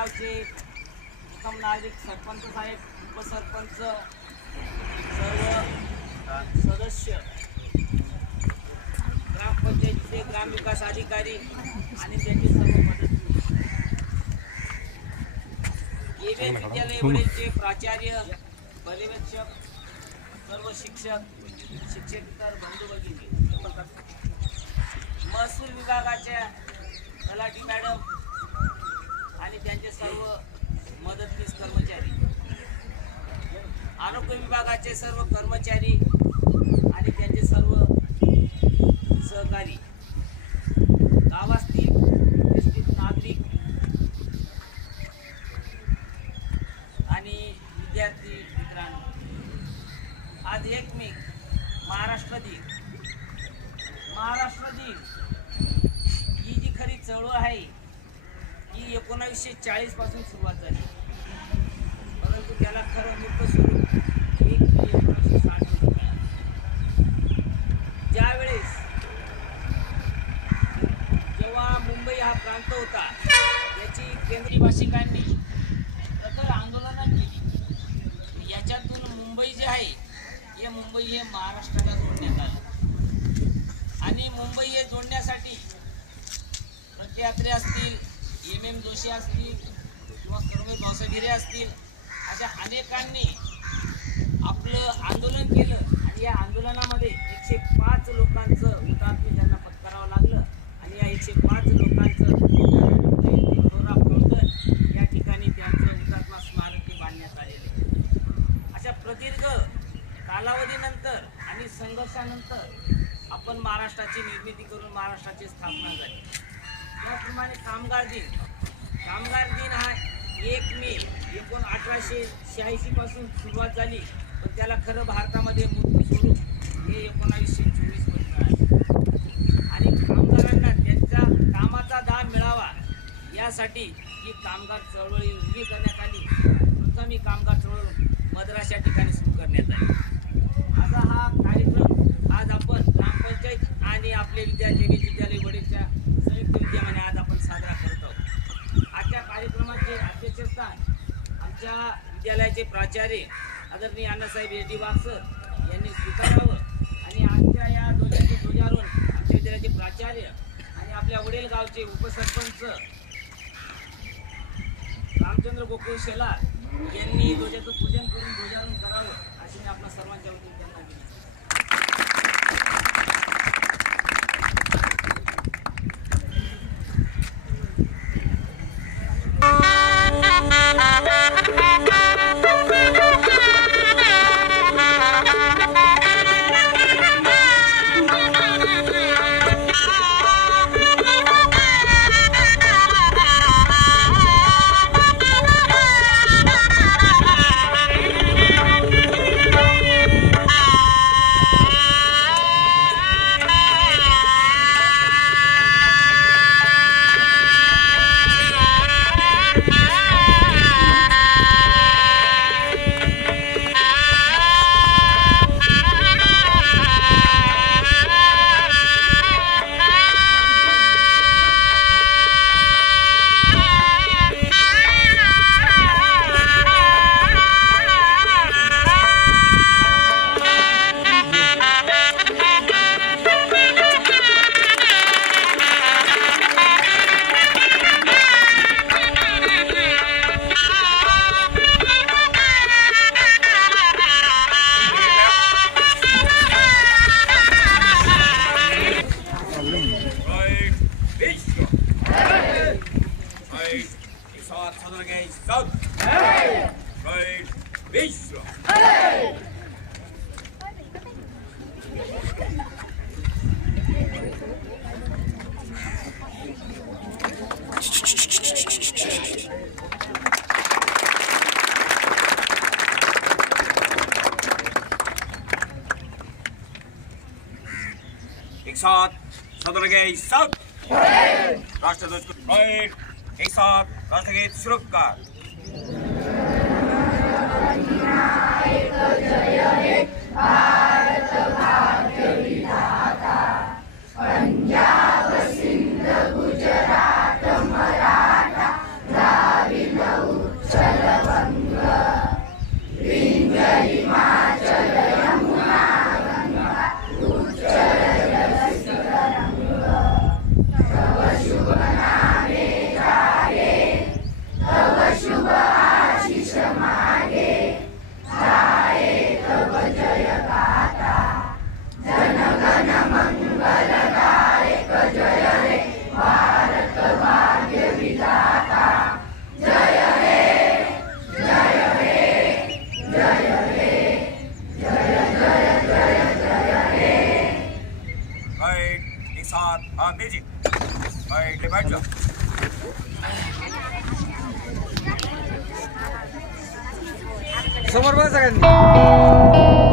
गावचे उत्तम नागरिक, सरपंच साहेब, उपसरपंच, सर्व सदस्य, ग्रामपंचायतीचे ग्रामविकास अधिकारी आणि त्यांचे सर्व मदतनीस, एबीएन विद्यालय वडीलचे प्राचार्य, पर्यवेक्षक, सर्व शिक्षक, शिक्षकेतर बंधू भगिनी, महसूल विभागाच्या तलाठी मॅडम आणि त्यांचे सर्व मदतनीस कर्मचारी, आरोग्य विभागाचे सर्व कर्मचारी आणि त्यांचे सर्व सहकारी, गावातील उपस्थित नागरिक आणि विद्यार्थी मित्रांनो, आज 1 मे महाराष्ट्र दिन ही जी खरी चळवळ आहे ही 1940 पासून सुरुवात झाली, परंतु त्याला खरं मूर्त स्वरूप 1 मे 1960 ज्यावेळेस जेव्हा मुंबई हा प्रांत होता याची केंद्रवासिकांनी प्रखर आंदोलनं केली। याच्यातून मुंबई जे आहे हे मुंबई हे महाराष्ट्राला जोडण्यात आलं आणि मुंबई हे जोडण्यासाठी प्रत्यात्रे असतील, MM जोशी असतील किंवा कर्मवीर भाऊसाहेब हिरे असतील, अशा अनेकांनी आपलं आंदोलन केलं आणि या आंदोलनामध्ये 105 लोकांचं हुतात्म्य त्यांना पत्करावं लागलं आणि या 105 लोकांचं या ठिकाणी त्यांचं हुतात्मा स्मारक बांधण्यात आलेले। अशा प्रदीर्घ कालावधीनंतर आणि संघर्षानंतर आपण महाराष्ट्राची निर्मिती करून महाराष्ट्राची स्थापना झाली। त्याप्रमाणे कामगार दिन हा 1 मे 1886 पासून सुरुवात झाली, पण त्याला खरं भारतामध्ये मूर्त स्वरूप हे 1924 मध्ये आहे आणि कामगारांना त्यांचा कामाचा दाम मिळावा यासाठी ही कामगार चळवळ उभी करण्यात आली। प्रथम ही कामगार चळवळ मद्रास या ठिकाणी सुरू करण्यात आली। आता हा कार्यक्रम आज आपण ग्रामपंचायत आणि आपले विद्यालय वडीलच्या संयुक्त विद्यमाने आज आपण साजरा करत आहोत। आजच्या कार्यक्रमाचे अध्यक्षस्थान आमच्या विद्यालयाचे प्राचार्य आदरणीय अण्णासाहेब SD वाघ सर यांनी स्वीकारावं आणि आजच्या या ध्वजारोहण आमच्या विद्यालयाचे प्राचार्य आणि आपल्या वडील गावचे उपसरपंच रामचंद्र गोकुळ शेलार यांनी ध्वजाचं पूजन करून ध्वजारोहण करावं अशी मी आपल्या सर्वांच्या वतीने त्यांना विनंती एक साथ सदर गए सब राष्ट्रध्वज को एक साथ राष्ट्रगीत सुरकार। पंजाब सिंध गुजरात मराठा द्राविड समोर बघा सगळ्यांनी.